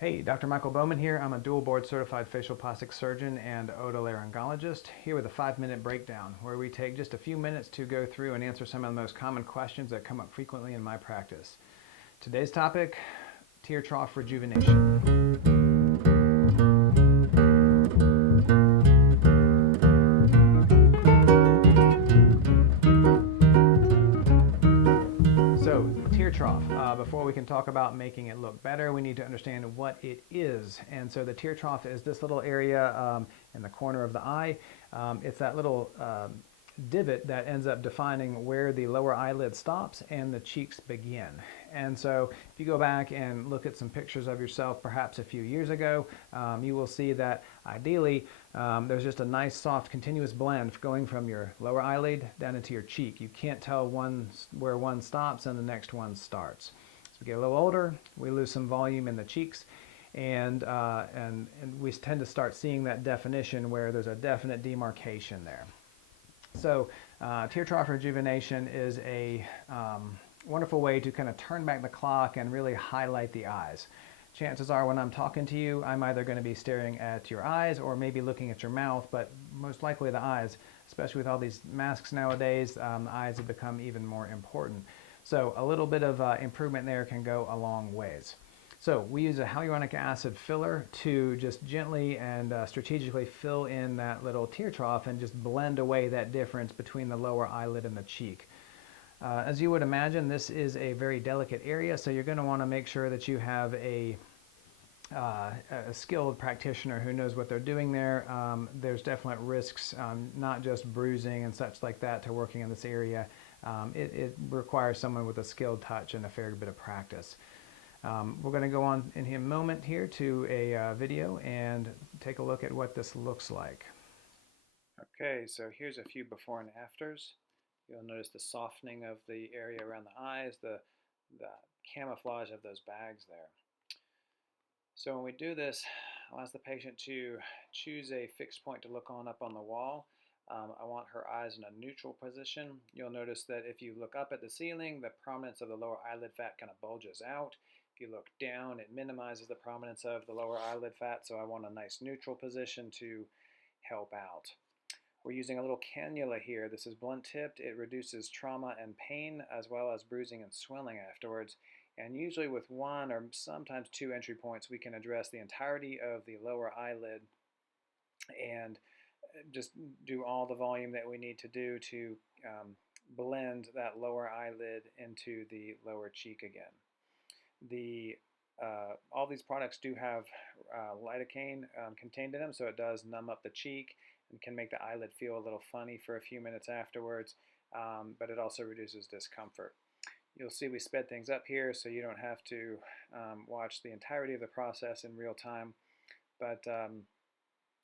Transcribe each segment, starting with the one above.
Hey, Dr. Michael Bowman here. I'm a dual board certified facial plastic surgeon and otolaryngologist, here with a 5-minute breakdown where we take just a few minutes to go through and answer some of the most common questions that come up frequently in my practice. Today's topic, tear trough rejuvenation. So, tear trough. Before we can talk about making it look better, we need to understand what it is. And so the tear trough is this little area in the corner of the eye. It's that little divot that ends up defining where the lower eyelid stops and the cheeks begin. And so if you go back and look at some pictures of yourself perhaps a few years ago, you will see that ideally there's just a nice soft continuous blend going from your lower eyelid down into your cheek. You can't tell where one stops and the next one starts. As we get a little older, we lose some volume in the cheeks, and we tend to start seeing that definition where there's a definite demarcation there. So tear trough rejuvenation is a wonderful way to kind of turn back the clock and really highlight the eyes. Chances are when I'm talking to you, I'm either going to be staring at your eyes or maybe looking at your mouth, but most likely the eyes, especially with all these masks nowadays, the eyes have become even more important. So a little bit of improvement there can go a long ways. So we use a hyaluronic acid filler to just gently and strategically fill in that little tear trough and just blend away that difference between the lower eyelid and the cheek. As you would imagine, this is a very delicate area, so you're going to want to make sure that you have a skilled practitioner who knows what they're doing there. There's definite risks, not just bruising and such like that, to working in this area. It requires someone with a skilled touch and a fair bit of practice. We're going to go on in a moment here to a video and take a look at what this looks like. Okay, so here's a few before and afters. You'll notice the softening of the area around the eyes, the camouflage of those bags there. So when we do this, I'll ask the patient to choose a fixed point to look on up on the wall. I want her eyes in a neutral position. You'll notice that if you look up at the ceiling, the prominence of the lower eyelid fat kind of bulges out. If you look down, it minimizes the prominence of the lower eyelid fat, so I want a nice neutral position to help out. We're using a little cannula here. This is blunt tipped. It reduces trauma and pain as well as bruising and swelling afterwards. And usually with one or sometimes two entry points, we can address the entirety of the lower eyelid and just do all the volume that we need to do to blend that lower eyelid into the lower cheek again. All these products do have lidocaine contained in them, so it does numb up the cheek and can make the eyelid feel a little funny for a few minutes afterwards, but it also reduces discomfort. You'll see we sped things up here so you don't have to watch the entirety of the process in real time, but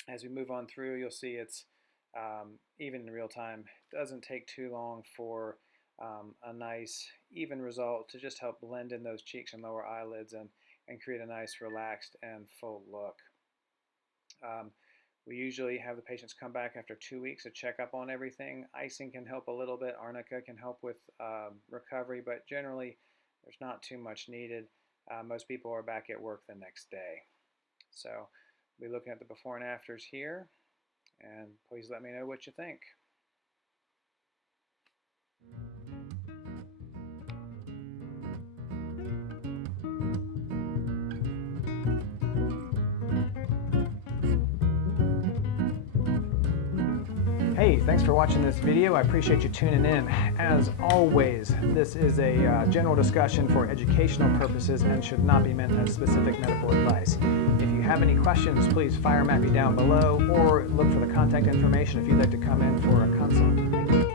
as we move on through, you'll see it's even in real time, it doesn't take too long for a nice even result to just help blend in those cheeks and lower eyelids and create a nice relaxed and full look. We usually have the patients come back after 2 weeks to check up on everything. Icing can help a little bit, arnica can help with recovery, but generally there's not too much needed. Most people are back at work the next day. So we'll be looking at the before and afters here, and please let me know what you think. Hey, thanks for watching this video. I appreciate you tuning in. As always, this is a general discussion for educational purposes and should not be meant as specific medical advice. If you have any questions, please fire them at me down below or look for the contact information if you'd like to come in for a consult. Thank you.